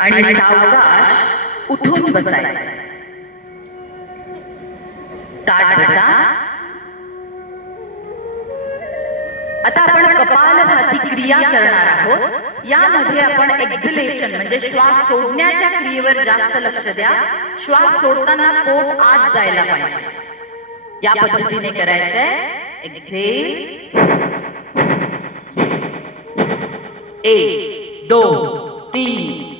आणि सावकाश उठून बसायचं. ताट बसा आता आपण कपालभाती क्रिया करणार आहोत. यामध्ये आपण एक्झिलेशन म्हणजे श्वास सोडण्याच्या क्रियेवर जास्त लक्ष द्या. श्वास सोडताना पोट आत जायला पाहिजे. या पद्धतीने करायचंय. एक्झेल एक दोन तीन.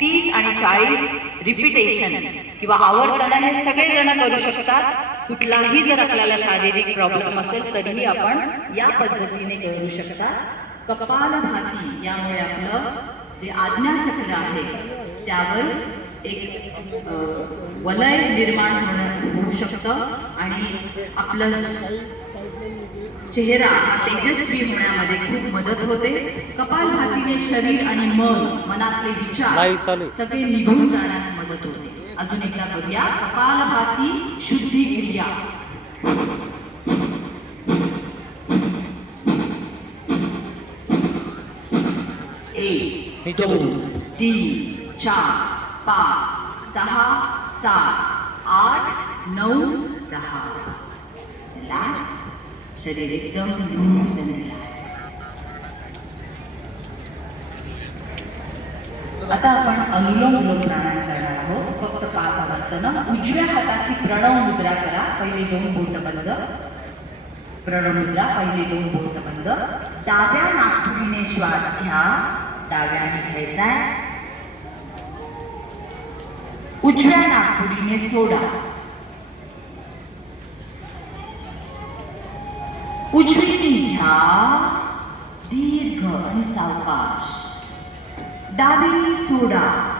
तीस आणि चाळीस रिपिटेशन किंवा आवर्तन हे सगळेजण करू शकतात. कुठलाही जर आपल्याला शारीरिक प्रॉब्लेम असेल तरीही आपण या पद्धतीने करू शकता कपालभाती यामुळे आपलं जे आज्ञाचक्र आहे त्यावर एक वलय निर्माण होणं होऊ शकतं आणि आपलं चेहरा हा तेजस्वी होण्यामध्ये खूप मदत होते. कपालभातीने शरीर आणि मन मनातले विचार. सगळे निघून जाण्यास मदत होते. अजून एकदा करूया कपालभाती शुद्धी क्रिया. एक दोन. तीन चार पाच सहा सात आठ नऊ दहा. रिलॅक्स शरीर एकदम लूज आणि आता आपण अनुलोम विलोम प्राणायाम करणार आहोत फक्त पाच आवर्तन उजव्या हाताची प्रणव मुद्रा करा पहिले दोन बोट बंद प्रणव मुद्रा पहिले दोन बोट बंद डाव्या नागपुरीने श्वास घ्या डाव्याने घ्यायचा उजव्या नागपुरीने सोडा उजवीने घ्या दीर्घ आणि सावकाश. डावीने सोडा.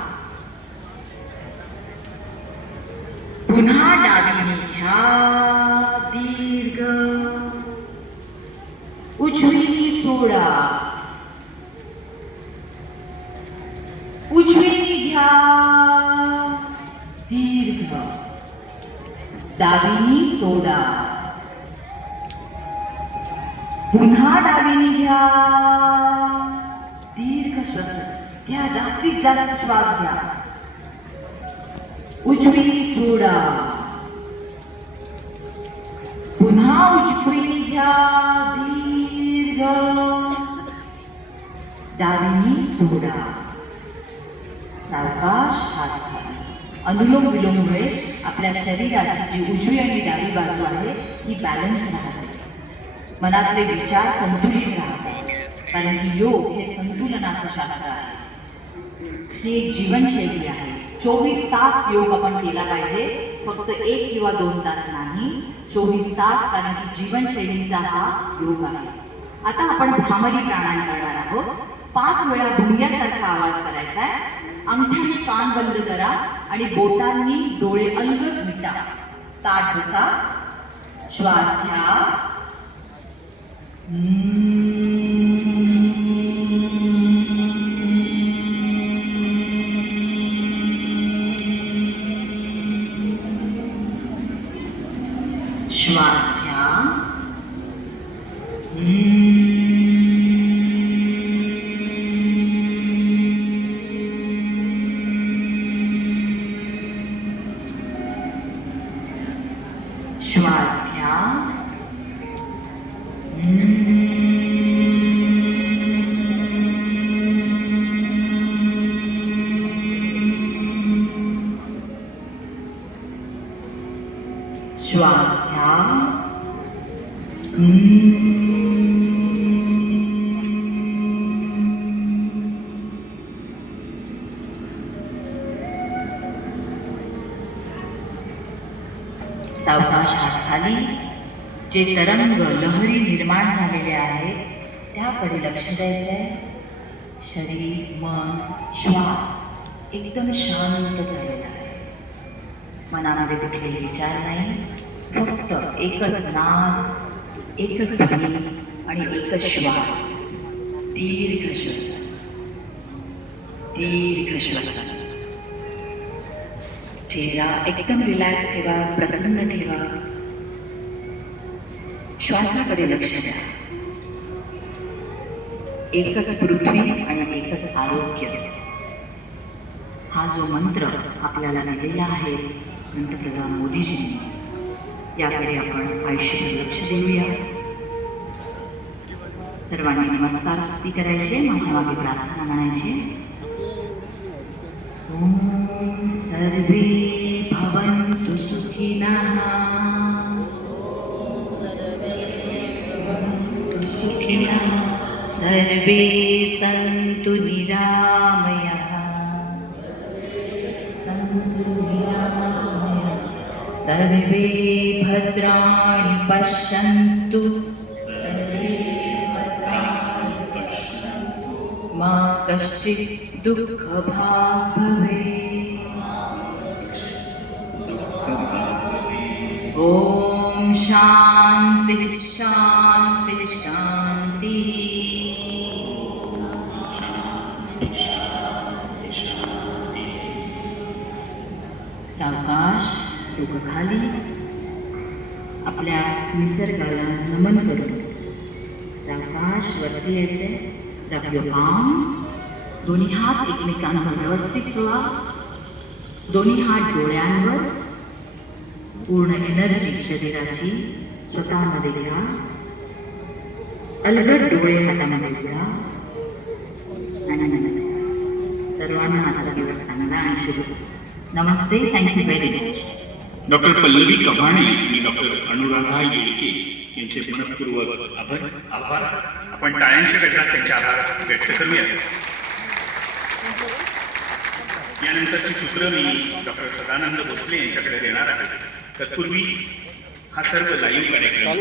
पुन्हा डावीने घ्या दीर्घ. उजवीने सोडा. उजवीने घ्या दीर्घ. डावीने सोडा. पुन्हा डावीने घ्या दीर्घ श्वास घ्या जास्तीत जास्त श्वास घ्या उजवी सोडा। पुन्हा उजवी घ्या दीर्घ। डावीनी सोडा। सावकाश हात खाली अनुलोम विलोममुळे आपल्या शरीराची जी उजवी आणि डावी बाजू आहे ही बॅलन्स राहते. मनातले विचार संतुलित राहतात कारण योग हे संतुलनाचं शास्त्र आहे. ही एक जीवनशैली आहे. चोवीस तास योग आपण केला पाहिजे. फक्त एक किंवा दोन तास नाही. चोवीस तास कारण की जीवनशैलीचा हा योग आहे. आता आपण भ्रामरी प्राणायाम करणार आहोत. पाच वेळा भुंग्यासारखा आवाज करायचा आहे. अंगठ्याने कान बंद करा आणि बोटांनी डोळे अलगद मिटा. ताट बसा. श्वास घ्या. श्वास सावकाश हातखाली जे तरंग लहरी निर्माण झालेले आहेत त्याकडे लक्ष द्यायचंय. शरीर मन श्वास एकदम शांत झालेला आहे. मनामध्ये कुठलेही विचार नाही फक्त एकच नाद एकच ध्वनी आणि एकच श्वास. दीर्घ श्वास दीर्घ श्वास चेहरा एकदम रिलॅक्स ठेवा प्रसन्न ठेवा. श्वासाकडे लक्ष द्या. एकच पृथ्वी आणि एकच आरोग्य. हा जो मंत्र आपल्याला दिलेला आहे पंतप्रधान मोदीजींनी याकडे आपण लक्ष नमस्कार। मागे प्रार्थना सर्वे भवन्तु सुखिनः। सर्वे सन्तु निरामयः। सन्तु निरामयः। सर्वे भद्राणि पश्यन्तु। मा कश्चित् दुःखभाग् भवेत् ॐ शान्ति शान्ति शान्ति। खाली आपल्या निसर्गाला नमन करून सावकाश वरती यायचे दाबलो पाम दोन्ही हात एकमेकांना व्यवस्थित ठेवा. दोन्ही हात डोळ्यांवर. पूर्ण एनर्जी शरीराची स्वतःमध्ये घ्या. अलगद डोळे हातामध्ये घ्या. आणि नमस्कार. सर्वांना माझा दिवस चांगला आणि शुभ नमस्ते. Thank you very much doctor Pallavi Kavhane आणि डॉक्टर अनुराधा येळके यांचे मनपूर्वक आभार आभार. आपण टाळ्यांच्या गटात त्यांचे आभार व्यक्त करूया यानंतरची सूत्र मी डॉक्टर सदानंद भोसले यांच्याकडे देणार आहे. तत्पूर्वी हा सर्व लाईव्ह कार्यक्रम